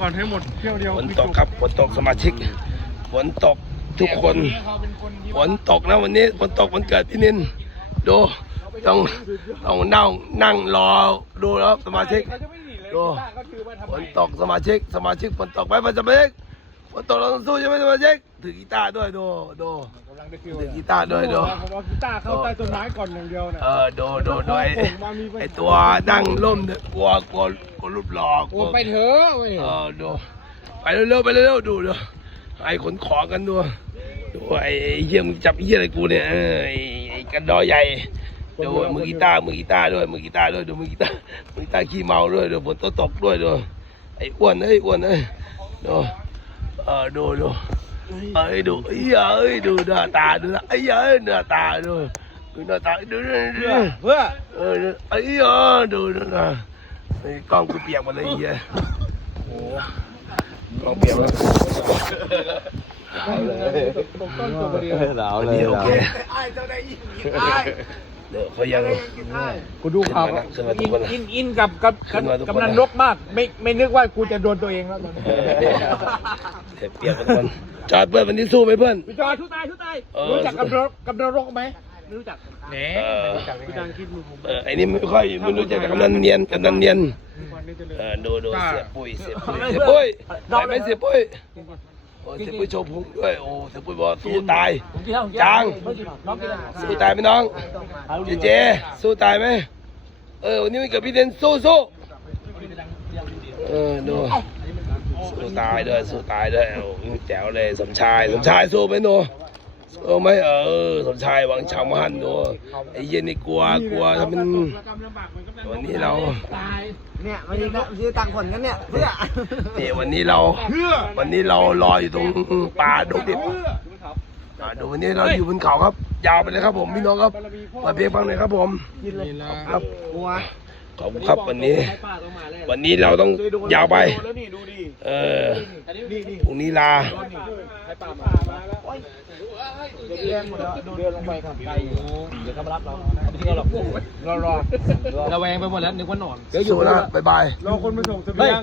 ก่อนให้หมดเที่ยวเดียวฝนตกครับฝนตกสมาชิกฝนตกทุกคนฝนตกนะวันนี้ฝนตกวันเกิดพี่นินดูต้องต้องนั่งนั่งรอดูแล้วสมาชิกดูฝนตกสมาชิกสมาชิกฝนตกไหมสมาชิก ฝนตเราต้องสู้ใช่ไหมสมาชิกถือกีตาร์ด้วยดูดูกำลังได้ฟิลถือกีตาร์ด้วยดูผมเอากีตาร์เข้าใต้ต้นไม้ก่อนอย่างเดียวนะเออดูดูดูไอ้ไอ้ตัวนั่งร่มเนี่ยกลัวกลัวกลัวรูปหลอกกลัวไปเถอะเออดูไปเร็วๆไปเร็วๆดูดูไอ้ขนของกันดูดูไอ้ไอ้เหี้ยมจับเหี้ยอะไรกูเนี่ยไอ้กันดอใหญ่ดูมือกีตาร์มือกีตาร์ด้วยมือกีตาร์ด้วยดูมือกีตาร์มือกีตาร์ขี้เมาด้วยดูฝนตกตกด้วยดูไอ้อ้วนเอ้ยอ้วนเอ้ยดู เออดูดูเอ้ยดูไอ้เหี้ยเอ้ยดูหน้าตาดูนะไอ้เหี้ยเอ้ยหน้าตาดูดูหน้าตาดูดูดูเพื่อเออไอ้เหี้ยดูดูนะไอ้กล้องกูเปียกหมดเลยไอ้เหี้ยลองเปลี่ยนแล้วตกต้นตัวเดียวอันนี้โอเคเดี๋ย วเขายังกูดูข่าวขึ้นมาทุอิกนคนนะอินอินกับกับขึ้นมาทุกคนกำนันนกมาก ไม่ไม่นึกว่ากูจะโดนตัวเองแล้วตอนนี้เออเดี๋ยวเปลี่ยนทุกคนจอดเพื่อนวันนี้สู้ไหมเพื่อน พี่จอยทุกตายทุกตายเออ รู้จักกำนันกำนันนกไหมไม่รู้จักแหนเออรู้จักพี่ดังคิดมึงผม เออไอ้นี่ไม่ค่อยไม่รู้จักกับกำนันเนียนกำนันเนียนเออดูดูเสียปุ้ยเสียปุ้ยเสียปุ้ยไปไหมเสียปุ้ยโอ้ เสียปุ้ยโชว์พุงด้วยโอ้เสียปุ้ยบอกสู้ตาย ผมกินแล้วผมกินจังน้องกินแล้วสู้ตายไหมน้อง เจเจสู้ตายไหมเออวันนี้มันเกิดพี่เดนสู้สู้เออดูสู้ตายด้วยสู้ตายด้วยโอ้แจ๋วเลยสมชายสมชายสู้ไหมหนู สู้ไหมเออสมชายหวังชาวมันดูไอ้เย็นนี่กลัวกลัวถ้ามันวันนี้เราเนี่ยมันจะซื้อตังค์ผลกันเนี่ยเพื่อเนี่ยวันนี้เราวันนี้เรารออยู่ตรงป่าดงดิบอ่าเดูวันนี้เราอยู่บนเขาครับ ยาวไปเลยครับผมพี่น้องครับมาเพลงฟังหน่อยครับผมครับกลัว ขอบคุณครับวันนี้ วันนี้เราต้องยาวไปแล้วนี่ดูดิเออพรุ่งนี้ลาเดินหมดแล้วเดินลงไปครับไกลอยู่เดี๋ยวเขามารับเราไม่ทิ้งเราหรอกรอรอระแวงไปหมดแล้วนึกว่านอนสู้นะบ๊ายบายรอคนมาส่งเสบียง